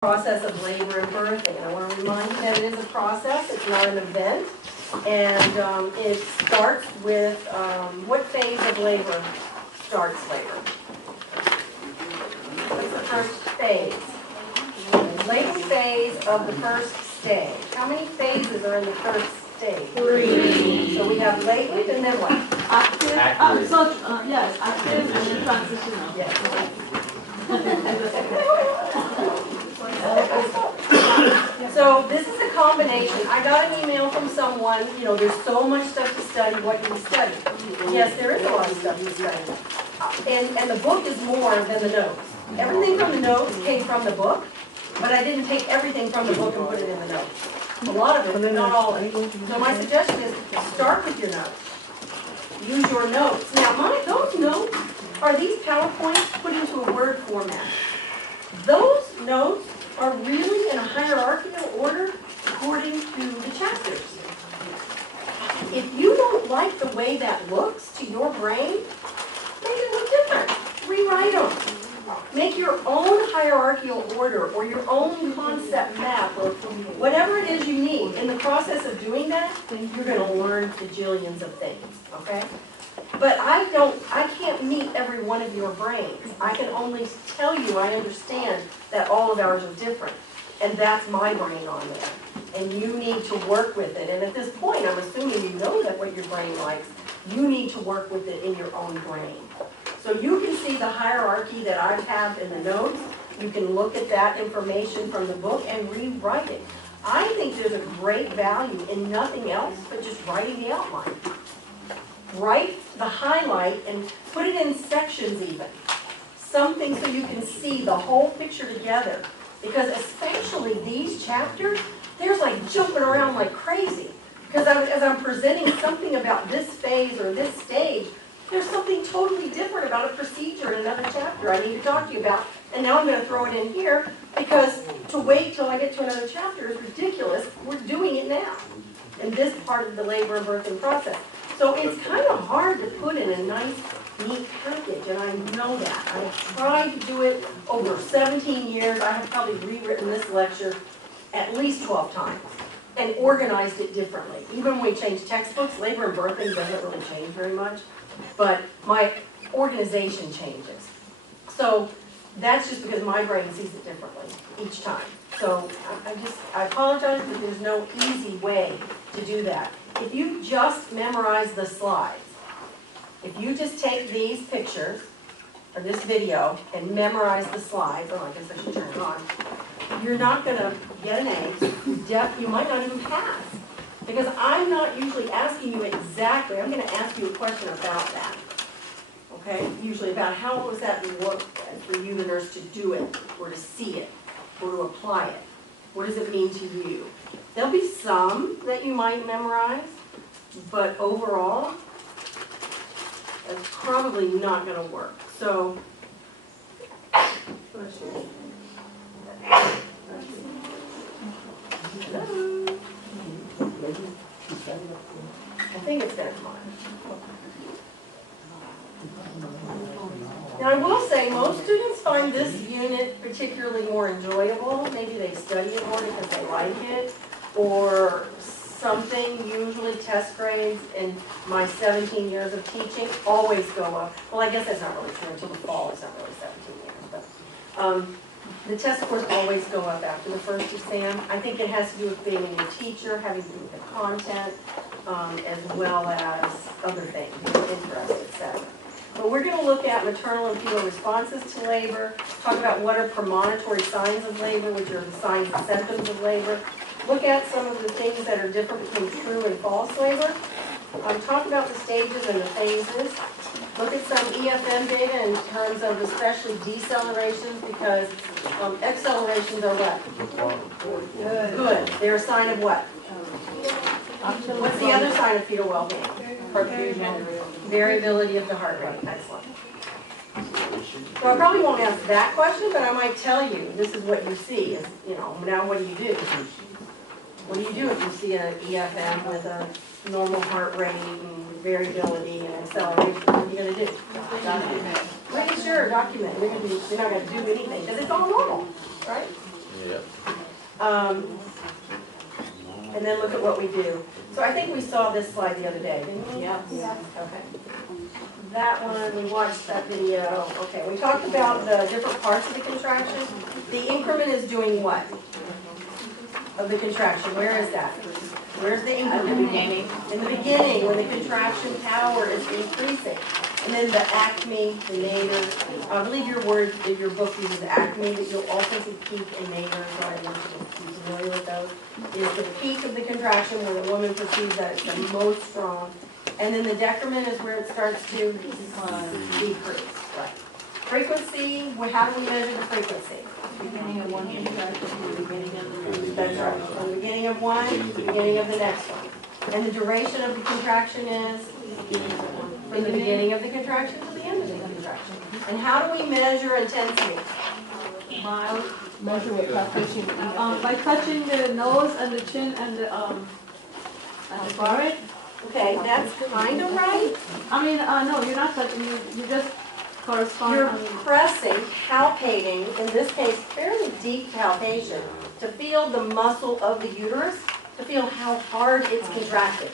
Process of labor and birthing. And I want to remind you that it is a process, it's not an event. And it starts with, what phase of labor starts labor? What's the first phase? Latent phase of the first stage. How many phases are in the first stage? 3. So we have latent and then what? Active. Active. Yes, active and then transitional. Yes. So this is a combination. I got an email from someone, there's so much stuff to study, what do you study? Yes, there is a lot of stuff to study. And the book is more than the notes. Everything from the notes came from the book, but I didn't take everything from the book and put it in the notes. A lot of it, but not all of it. So my suggestion is start with your notes. Use your notes. Now, those notes are these PowerPoints put into a Word format. Those notes are really in a hierarchical order according to the chapters. If you don't like the way that looks to your brain, make it look different. Rewrite them. Make your own hierarchical order or your own concept map or whatever it is you need. In the process of doing that, you're going to learn bajillions of things, okay? But I can't meet every one of your brains. I can only tell you I understand that all of ours are different. And that's my brain on there. And you need to work with it. And at this point, I'm assuming you know that what your brain likes. You need to work with it in your own brain. So you can see the hierarchy that I have in the notes. You can look at that information from the book and rewrite it. I think there's a great value in nothing else but just writing the outline. Write the highlight and put it in sections even. Something so you can see the whole picture together. Because especially these chapters, there's like jumping around like crazy. Because as I'm presenting something about this phase or this stage, there's something totally different about a procedure in another chapter I need to talk to you about. And now I'm going to throw it in here because to wait till I get to another chapter is ridiculous. We're doing it now in this part of the labor and birthing process. So it's kind of hard to put in a nice, neat package, and I know that. I've tried to do it over 17 years. I have probably rewritten this lecture at least 12 times and organized it differently. Even when we change textbooks, labor and birthing doesn't really change very much, but my organization changes. So that's just because my brain sees it differently each time. So I apologize that there's no easy way to do that. If you just memorize the slides, if you just take these pictures or this video and memorize the slides, oh, I guess I should turn it on, you're not going to get an A. You might not even pass. Because I'm not usually asking you exactly, I'm going to ask you a question about that. Okay? Usually about how was that work for you, the nurse, to do it, or to see it, or to apply it. What does it mean to you? There'll be some that you might memorize, but overall, that's probably not going to work. So, hello? I think it's going to come on. Now I will say most students find this unit particularly more enjoyable. Maybe they study it more because they like it, or something. Usually test grades in my 17 years of teaching always go up. Well, I guess that's not really true until the fall. It's not really 17 years, but the test scores always go up after the first exam. I think it has to do with being a new teacher, having to do with the content, as well as other things, interest, etc. But we're going to look at maternal and fetal responses to labor, talk about what are premonitory signs of labor, which are the signs and symptoms of labor, look at some of the things that are different between true and false labor, talk about the stages and the phases, look at some EFM data in terms of especially decelerations, because accelerations are what? Good. They're a sign of what? What's the other sign of fetal well-being? Perfusion. Variability of the heart rate. Excellent. So I probably won't ask that question, but I might tell you this is what you see. Is, now what do you do? What do you do if you see an EFM with a normal heart rate and variability and acceleration? What are you going to do? Document. Well, sure, document. You're not going to do anything because it's all normal, right? Yeah. And then look at what we do. So I think we saw this slide the other day, didn't we? Yeah. Okay. That one, we watched that video. Okay, we talked about the different parts of the contraction. The increment is doing what? Of the contraction, where is that? Where's the At the increment? beginning. In the beginning, when the contraction power is increasing. And then the acme, the nadir, I believe your word, your book uses acme, but you'll also see peak and nadir, so I want you to be familiar with those. Is the peak of the contraction where the woman perceives that it's the most strong. And then the decrement is where it starts to decrease. Right. Frequency, how do we measure the frequency? Beginning of one contraction, the beginning of the next. That's right. From the beginning of one to the beginning of the next one. And the duration of the contraction is from the beginning of the contraction to the end of the contraction. And how do we measure intensity? Mild, measure with touching. By touching the nose and the chin and the forehead. Okay, that's kind of right. I mean, no, you're not touching, you just correspond. You're pressing, palpating, in this case, fairly deep palpation, to feel the muscle of the uterus, to feel how hard it's contracted.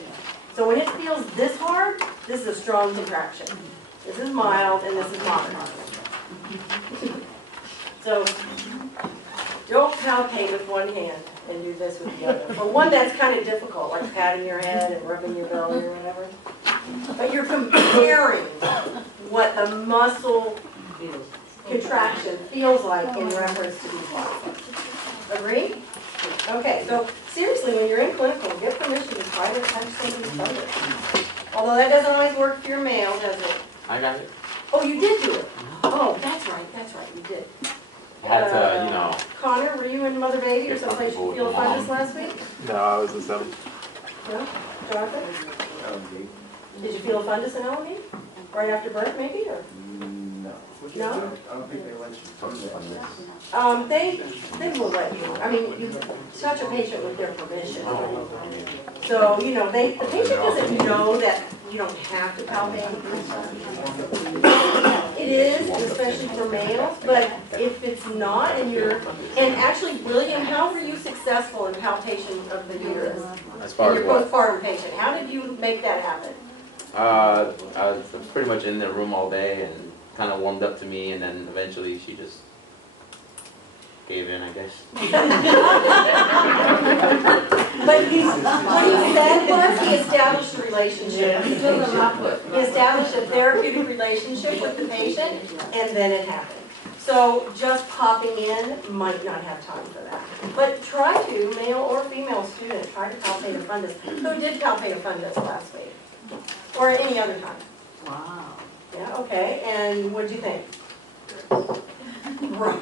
So when it feels this hard, this is a strong contraction. This is mild and this is moderate. So don't palpate with one hand and do this with the other. For one, that's kind of difficult, like patting your head and rubbing your belly or whatever. But you're comparing what the muscle contraction feels like in reference to these muscles. Agree? Okay, so seriously, when you're in clinical, get permission to try to touch somebody's pelvis. Although that doesn't always work for your male, does it? I got it. Oh, you did do it. Oh, that's right, you did. I had to, you know. Connor, were you in Mother Baby or someplace you feel fundus last week? No, I was in 7th. No? Jonathan? Did you feel a fundus in LME? Right after birth, maybe, or? No. No? I don't think they let you. They will let you. I mean, you touch a patient with their permission. So, you know, the patient doesn't know that you don't have to palpate. It is, especially for males, but if it's not, and actually, William, how were you successful in palpation of the uterus? As far In as your what? postpartum patient, how did you make that happen? I was pretty much in the room all day and kind of warmed up to me, and then eventually she just gave in, I guess. But what he said was he established a relationship. He established a therapeutic relationship with the patient, and then it happened. So just popping in might not have time for that. But try to, male or female student, try to palpate a fundus. Who did palpate a fundus last week? Or any other time? Wow. Yeah, okay, and what'd you think? Right.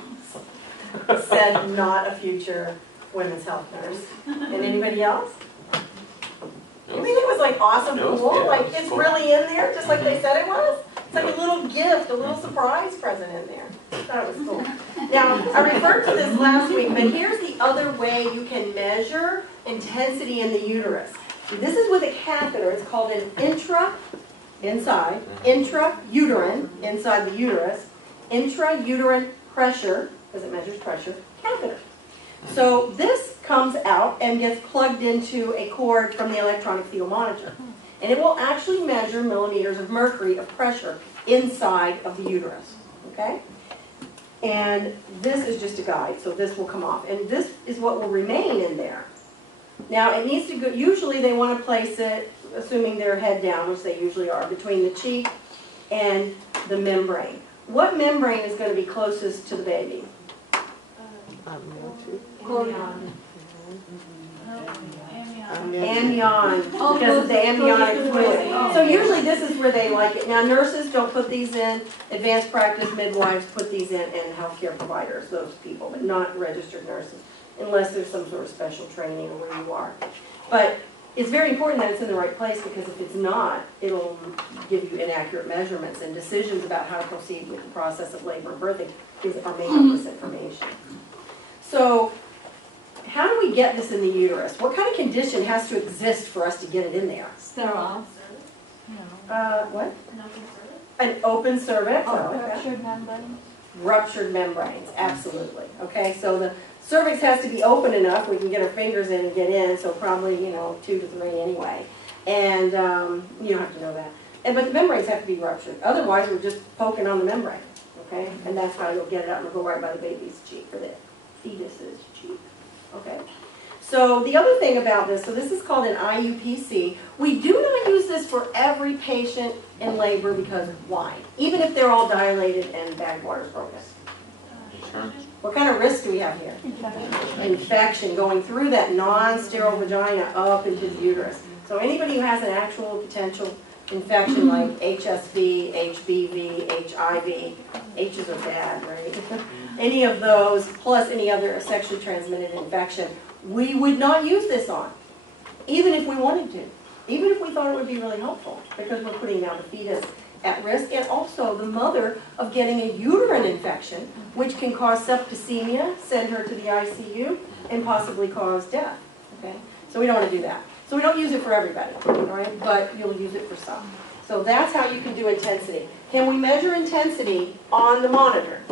Said not a future women's health nurse. And anybody else? Anybody think it was like awesome, No, cool? yeah, Like it's it's cool. really in there, just like they said it was? It's like a little gift, a little surprise present in there. I thought it was cool. Now, I referred to this last week, but here's the other way you can measure intensity in the uterus. This is with a catheter. It's called an intrauterine, inside the uterus, intrauterine pressure, because it measures pressure, catheter. So this comes out and gets plugged into a cord from the electronic fetal monitor. And it will actually measure millimeters of mercury of pressure inside of the uterus, okay? And this is just a guide, so this will come off. And this is what will remain in there. Now, it needs to go, usually they want to place it, assuming they're head down, which they usually are, between the cheek and the membrane. What membrane is going to be closest to the baby? Amnion, because of the amniotic fluid. So usually this is where they like it. Now nurses don't put these in, advanced practice midwives put these in, and healthcare providers, those people, but not registered nurses, unless there's some sort of special training or where you are. But it's very important that it's in the right place, because if it's not, it'll give you inaccurate measurements, and decisions about how to proceed with the process of labor and birthing are made up this information. So how do we get this in the uterus? What kind of condition has to exist for us to get it in there? Sterile. What? An open cervix. Oh, Oh, okay. ruptured membrane. ruptured membranes, absolutely. Okay, so the cervix has to be open enough, we can get our fingers in and get in, so probably, 2 to 3 anyway. And you don't have to know that. But the membranes have to be ruptured, otherwise we're just poking on the membrane, okay? And that's how you'll get it out and it'll go right by the baby's cheek, or the fetus's cheek, okay? So the other thing about this, so this is called an IUPC. We do not use this for every patient in labor because why? Even if they're all dilated and bag water's broken. What kind of risk do we have here? Infection going through that non-sterile vagina up into the uterus. So anybody who has an actual potential infection like HSV, HBV, HIV, H's are bad, right? Any of those, plus any other sexually transmitted infection, we would not use this on, even if we wanted to, even if we thought it would be really helpful, because we're putting now the fetus at risk, and also the mother of getting a uterine infection, which can cause septicemia, send her to the ICU, and possibly cause death, okay? So we don't want to do that. So we don't use it for everybody, all right, but you'll use it for some. So that's how you can do intensity. Can we measure intensity on the monitor?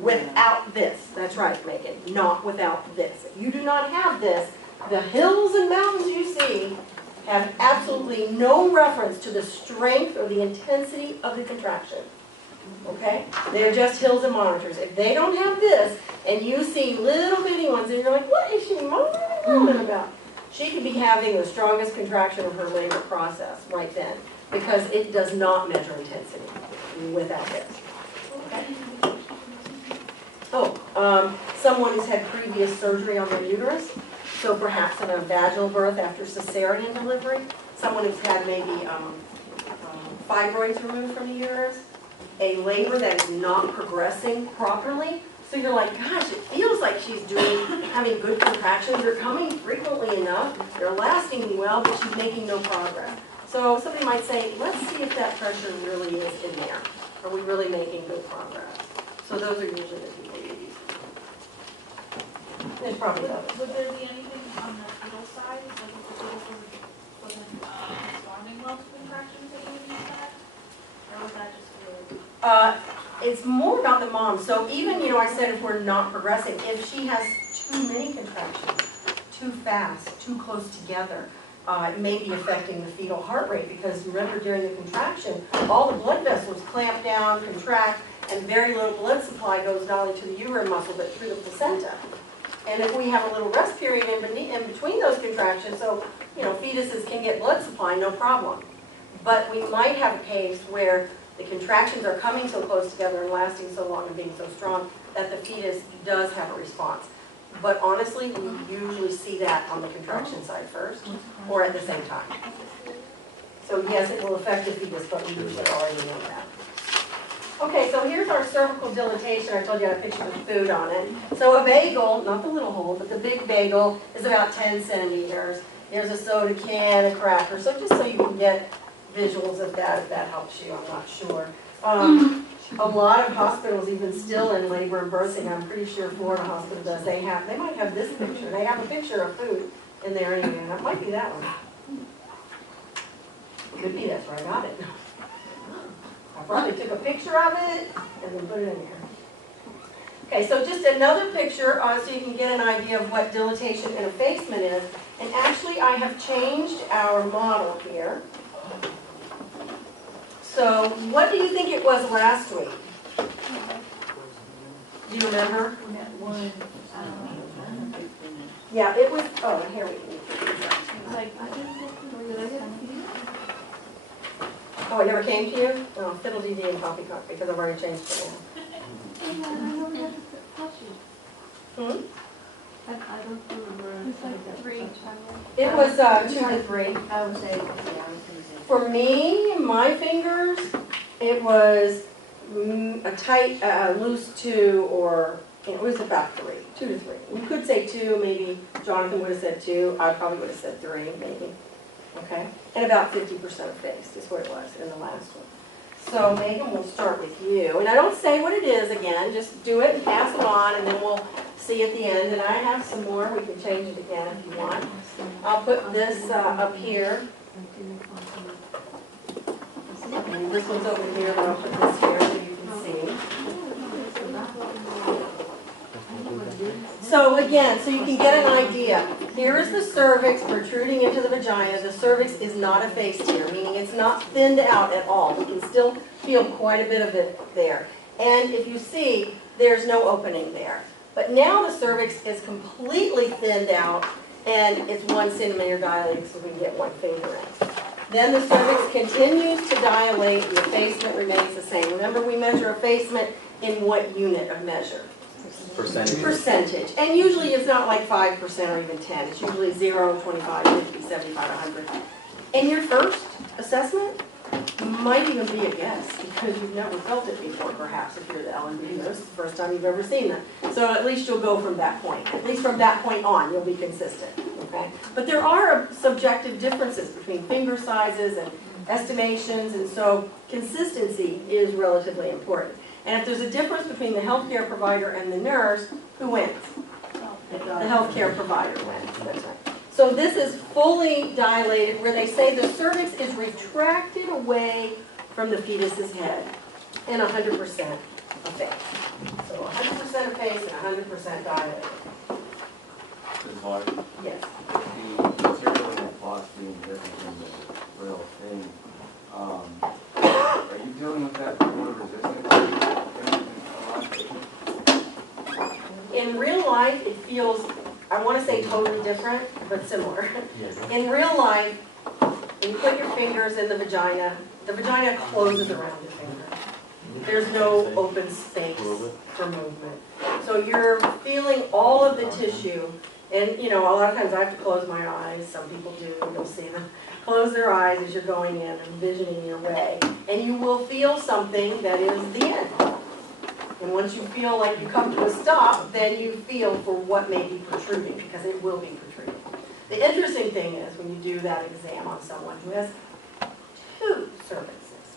Without this. That's right, Megan, not without this. If you do not have this, the hills and mountains you see have absolutely no reference to the strength or the intensity of the contraction. Okay? They're just hills and monitors. If they don't have this, and you see little bitty ones, and you're like, what is she moaning about? She could be having the strongest contraction of her labor process right then, because it does not measure intensity without this. Okay? Oh, someone who's had previous surgery on their uterus, so perhaps in a vaginal birth after cesarean delivery, someone who's had maybe fibroids removed from the uterus, a labor that is not progressing properly. So you're like, gosh, it feels like she's having good contractions. They're coming frequently enough. They're lasting well, but she's making no progress. So somebody might say, let's see if that pressure really is in there. Are we really making good progress? So those are usually the people you use. There's probably others. Would there be anything on the fetal side, like if the fetus wasn't responding well to contractions that you would use that? Or would that just be It's more about the mom. So even, I said if we're not progressing, if she has too many contractions, too fast, too close together, it may be affecting the fetal heart rate, because remember during the contraction, all the blood vessels clamp down, contract, and very little blood supply goes not only to the uterine muscle, but through the placenta. And if we have a little rest period in between those contractions, so, fetuses can get blood supply, no problem. But we might have a case where the contractions are coming so close together and lasting so long and being so strong that the fetus does have a response. But honestly, we usually see that on the contraction side first, or at the same time. So yes, it will affect the fetus, but we usually already know that. Okay, so here's our cervical dilatation. I told you I had a picture with food on it. So a bagel, not the little hole, but the big bagel is about 10 centimeters. There's a soda can, a cracker. So just so you can get visuals of that, if that helps you, I'm not sure. A lot of hospitals, even still in labor and birthing, I'm pretty sure Florida Hospital does, they might have this picture. They have a picture of food in there anyway. That might be that one. Could be that's where I got it. I probably took a picture of it and then put it in here. Okay, so just another picture so you can get an idea of what dilatation and effacement is. And actually I have changed our model here. So what do you think it was last week? Do you remember? Yeah, it was, oh, here we go. Oh, it never came to you? Oh, fiddle dee and coffee cup, because I've already changed it now. Hmm? I don't remember. It's like 3. It was 2 to 3. I would say, yeah, I was gonna say. For me, my fingers, it was a tight, loose 2, or it was about 3, 2 to 3. You could say 2, maybe Jonathan would have said 2. I probably would have said 3, maybe. Okay, and about 50% effaced is what it was in the last one. So Megan, we'll start with you. And I don't say what it is again, just do it and pass it on, and then we'll see at the end. And I have some more, we can change it again if you want. I'll put this up here. And this one's over here, but I'll put this here so you can see. So again, so you can get an idea. Here is the cervix protruding into the vagina. The cervix is not effaced here, meaning it's not thinned out at all. You can still feel quite a bit of it there. And if you see, there's no opening there. But now the cervix is completely thinned out and it's 1 centimeter dilated, so we can get one finger in. Then the cervix continues to dilate, the effacement remains the same. Remember, we measure effacement in what unit of measure? Percentage. Percentage. And usually it's not like 5% or even 10. It's usually 0, 25, 50, 75, 100. And your first assessment might even be a guess because you've never felt it before, perhaps, if you're the L&D. This is the first time you've ever seen that. So at least you'll go from that point. At least from that point on, you'll be consistent. Okay? But there are subjective differences between finger sizes and estimations, and so consistency is relatively important. And if there's a difference between the healthcare provider and the nurse, who wins? The healthcare provider wins. That's right. So this is fully dilated, where they say the cervix is retracted away from the fetus's head, and 100% effaced. So 100% effaced and 100% dilated. It's hard. Yes. The material in the cloth being different from the real thing. Are you dealing with that water resistance? In real life, it feels, I want to say totally different, but similar. In real life, when you put your fingers in the vagina closes around your finger. There's no open space for movement. So you're feeling all of the tissue, and you know, a lot of times I have to close my eyes. Some people do, you'll see them close their eyes as you're going in and envisioning your way. And you will feel something that is the end. And once you feel like you come to a stop, then you feel for what may be protruding, because it will be protruding. The interesting thing is when you do that exam on someone who has 2 cervixes,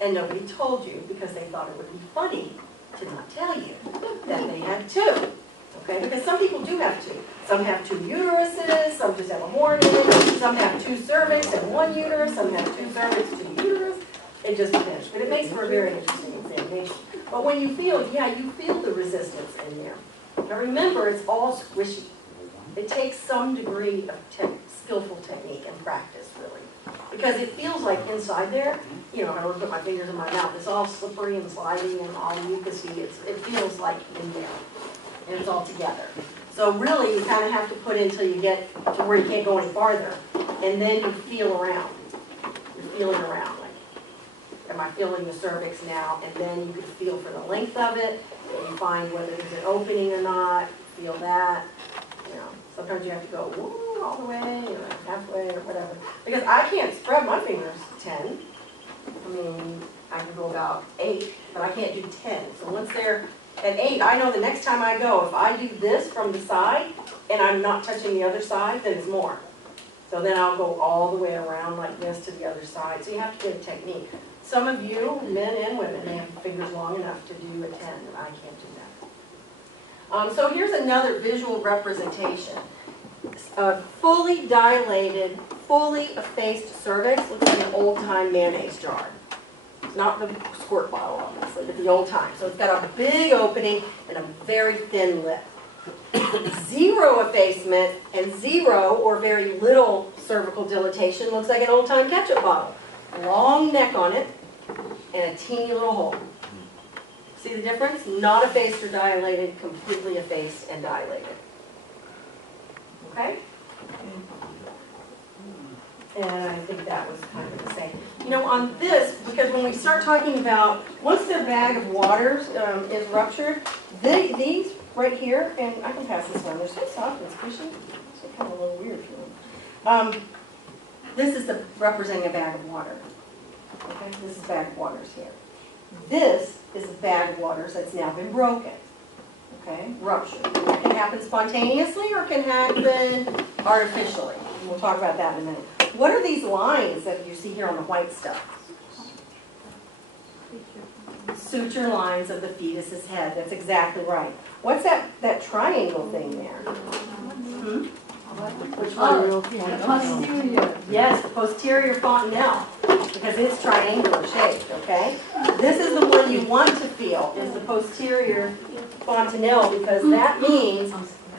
and nobody told you because they thought it would be funny to not tell you that they had 2. Okay, because some people do have 2. Some have 2 uteruses, some just have a horn in it, some have 2 cervix and 1 uterus, some have 2 cervix, 2 uterus. It just depends. But it makes for a very interesting examination. But when you feel, yeah, you feel the resistance in there. Now remember, it's all squishy. It takes some degree of skillful technique and practice, really. Because it feels like inside there, you know, if I were to put my fingers in my mouth, it's all slippery and sliding and all mucusy. It feels like in there. And it's all together. So really, you kind of have to put in until you get to where you can't go any farther. And then you feel around. You're feeling around. Like, am I feeling the cervix now? And then you can feel for the length of it. And you find whether there's an opening or not. Feel that. You know, sometimes you have to go woo, all the way or halfway or whatever. Because I can't spread my fingers 10. I mean, I can go about 8, but I can't do 10. So once they're at 8, I know the next time I go, if I do this from the side and I'm not touching the other side, then it's more. So then I'll go all the way around like this to the other side. So you have to get a technique. Some of you, men and women, may have fingers long enough to do a 10, and I can't do that. So here's another visual representation. A fully dilated, fully effaced cervix looks like an old-time mayonnaise jar. Not the squirt bottle, obviously, but the old time. So it's got a big opening and a very thin lip. 0 effacement and 0 or very little cervical dilatation looks like an old time ketchup bottle. Long neck on it and a teeny little hole. See the difference? Not effaced or dilated, completely effaced and dilated. Okay? And I think that was kind of the same. You know, on this, because when we start talking about, once their bag of waters is ruptured, these right here, and I can pass this one, they're so soft and squishy, so kind of a little weird feeling. This is representing a bag of water. Okay, this is bag of waters here. This is a bag of waters that's now been broken. Okay, ruptured. It can happen spontaneously or it can happen artificially. And we'll talk about that in a minute. What are these lines that you see here on the white stuff? Suture lines of the fetus's head. That's exactly right. What's that triangle thing there? Which one? Posterior. Yes, the posterior fontanelle. because it's triangular shaped, okay? This is the one you want to feel, is the posterior fontanelle, because that means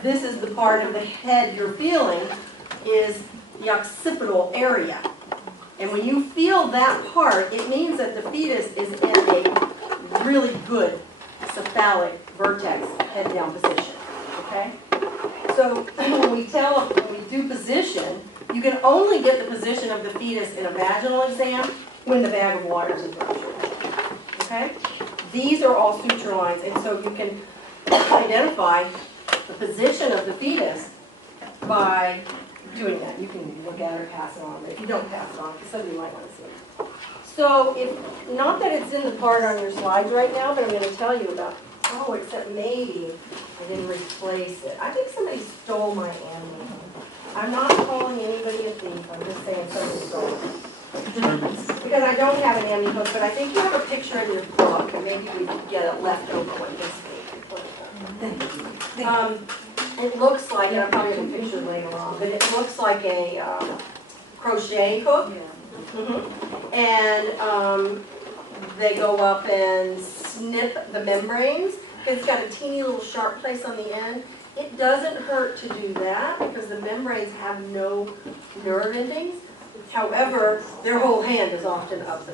this is the part of the head you're feeling, is the occipital area. And when you feel that part, it means that the fetus is in a really good cephalic vertex head down position, okay? So when we do position, you can only get the position of the fetus in a vaginal exam when the bag of waters is ruptured, okay? These are all suture lines, and so you can identify the position of the fetus by doing that. You can look at it or pass it on, but if you don't pass it on, because some of you might want to see it. So not that it's in the part on your slides right now, but I'm going to tell you about, except maybe I didn't replace it. I think somebody stole my Andy. I'm not calling anybody a thief, I'm just saying somebody stole it. Because I don't have an Andy book, but I think you have a picture in your book, and maybe we can get it left over one this week. It looks like, and I'll probably have a picture later on, but it looks like a crochet hook. And they go up and snip the membranes. It's got a teeny little sharp place on the end. It doesn't hurt to do that because the membranes have no nerve endings. However, their whole hand is often up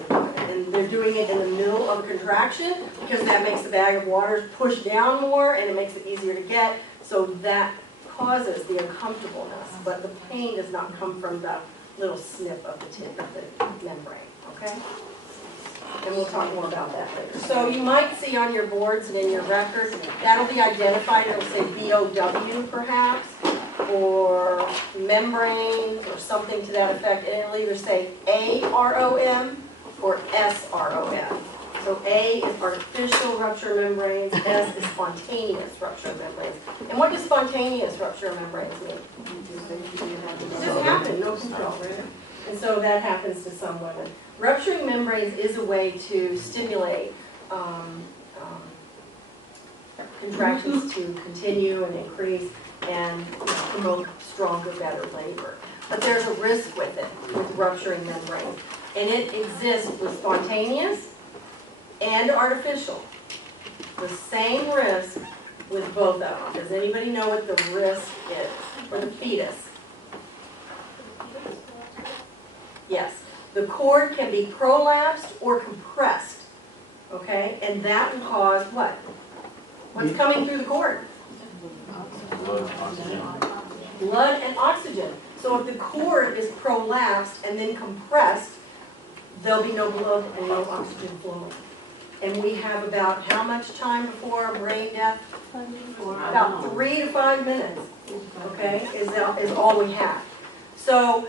and they're doing it in the middle of a contraction because that makes the bag of waters push down more and it makes it easier to get. So that causes the uncomfortableness, but the pain does not come from the little snip of the membrane, okay? And we'll talk more about that later. So you might see on your boards and in your records, that'll be identified, it'll say BOW perhaps, or membranes, or something to that effect, and it'll either say AROM or SROM. So A is artificial rupture membranes, S is spontaneous rupture membranes. And what does spontaneous rupture membranes mean? It just happened, no control, right? And so that happens to some women. Rupturing membranes is a way to stimulate contractions to continue and increase and promote stronger, better labor. But there's a risk with it, with rupturing membranes. And it exists with spontaneous and artificial. The same risk with both of them. Does anybody know what the risk is for the fetus? Yes. The cord can be prolapsed or compressed, okay? And that will cause what? What's coming through the cord? Blood and oxygen. So if the cord is prolapsed and then compressed, there'll be no blood and no oxygen flowing. And we have about how much time before brain death? About 3 to 5 minutes, okay, is all we have. So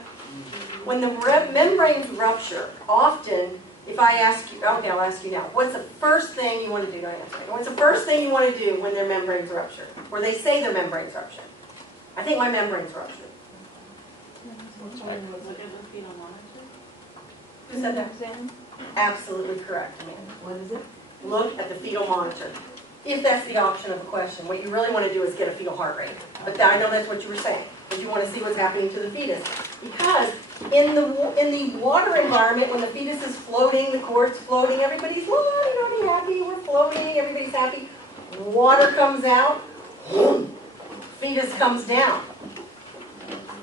when the membranes rupture, often, if I ask you, okay, I'll ask you now, what's the first thing you want to do? What's the first thing you want to do when their membranes rupture? Or they say their membranes rupture? I think my membranes ruptured. Who said that? Absolutely correct, Amanda. What is it? Look at the fetal monitor. If that's the option of the question, what you really want to do is get a fetal heart rate. But I know that's what you were saying, because you want to see what's happening to the fetus. Because in the water environment, when the fetus is floating, the cord's floating, everybody's happy, we're floating, everybody's happy. Water comes out, fetus comes down.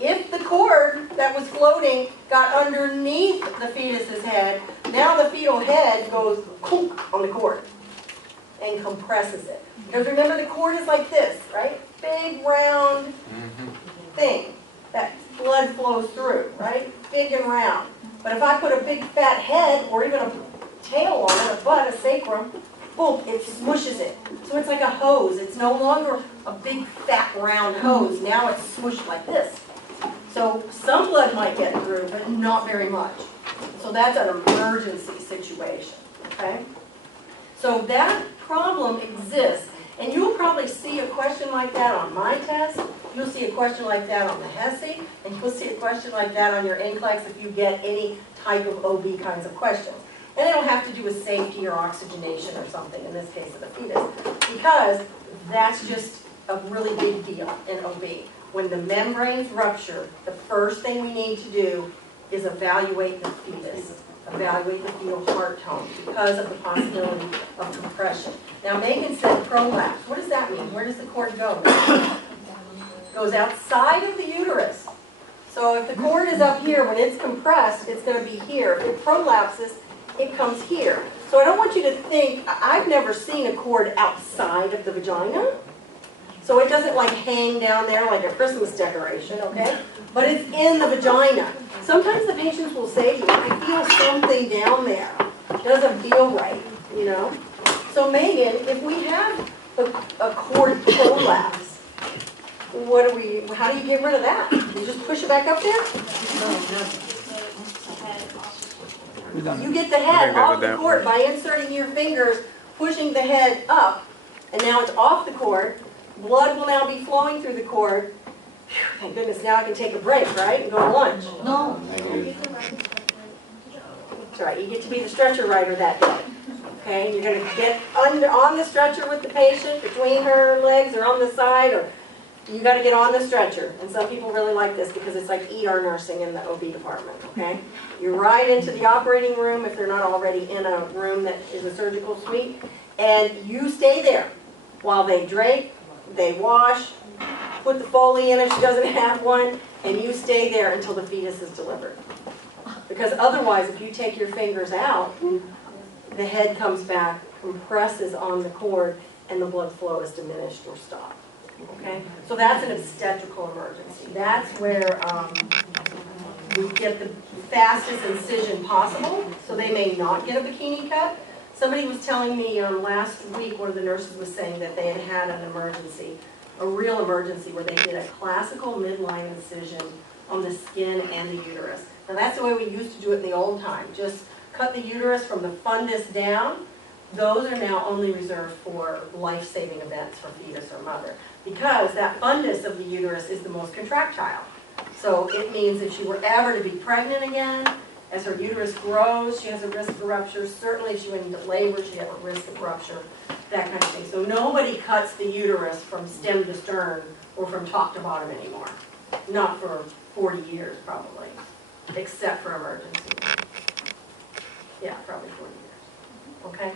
If the cord that was floating got underneath the fetus's head, now the fetal head goes on the cord and compresses it. Because remember, the cord is like this, right? Big round thing that blood flows through, right? Big and round. But if I put a big fat head or even a tail on it, a butt, a sacrum, boom, it smushes it. So it's like a hose. It's no longer a big fat round hose. Now it's smushed like this. So some blood might get through, but not very much. So that's an emergency situation, okay? So that problem exists, and you'll probably see a question like that on my test. You'll see a question like that on the HESI, and you'll see a question like that on your NCLEX if you get any type of OB kinds of questions. And they don't have to do with safety or oxygenation or something, in this case of the fetus, because that's just a really big deal in OB. When the membranes rupture, the first thing we need to do is evaluate the fetus evaluate the fetal heart tone because of the possibility of compression. Now Megan said prolapse. What does that mean? Where does the cord go? Goes outside of the uterus. So if the cord is up here, when it's compressed, it's going to be here. If it prolapses, it comes here. So I don't want you to think, I've never seen a cord outside of the vagina. So it doesn't like hang down there like a Christmas decoration, okay? But it's in the vagina. Sometimes the patients will say to you, I feel something down there. It doesn't feel right, you know? So Megan, if we have a cord prolapse, how do you get rid of that? You just push it back up there? You get the head off the cord by inserting your fingers, pushing the head up, and now it's off the cord. Blood will now be flowing through the cord. Phew, thank goodness, now I can take a break, right, and go to lunch. No. That's right, you get to be the stretcher rider that day. Okay, you're going to get on the stretcher with the patient, between her legs or on the side, or you got to get on the stretcher. And some people really like this because it's like ER nursing in the OB department, okay? You ride into the operating room if they're not already in a room that is a surgical suite, and you stay there while they drape, they wash, put the Foley in if she doesn't have one, and you stay there until the fetus is delivered. Because otherwise, if you take your fingers out, the head comes back, compresses on the cord, and the blood flow is diminished or stopped. Okay? So that's an obstetrical emergency. That's where we get the fastest incision possible, so they may not get a bikini cut. Somebody was telling me last week, one of the nurses was saying that they had had an emergency, a real emergency, where they did a classical midline incision on the skin and the uterus. Now that's the way we used to do it in the old time. Just cut the uterus from the fundus down. Those are now only reserved for life-saving events for fetus or mother, because that fundus of the uterus is the most contractile. So it means if she were ever to be pregnant again, as her uterus grows, she has a risk of rupture. Certainly if she went into labor, she'd have a risk of rupture, that kind of thing. So nobody cuts the uterus from stem to stern or from top to bottom anymore. Not for 40 years, probably, except for emergency. Yeah, probably 40 years. Okay?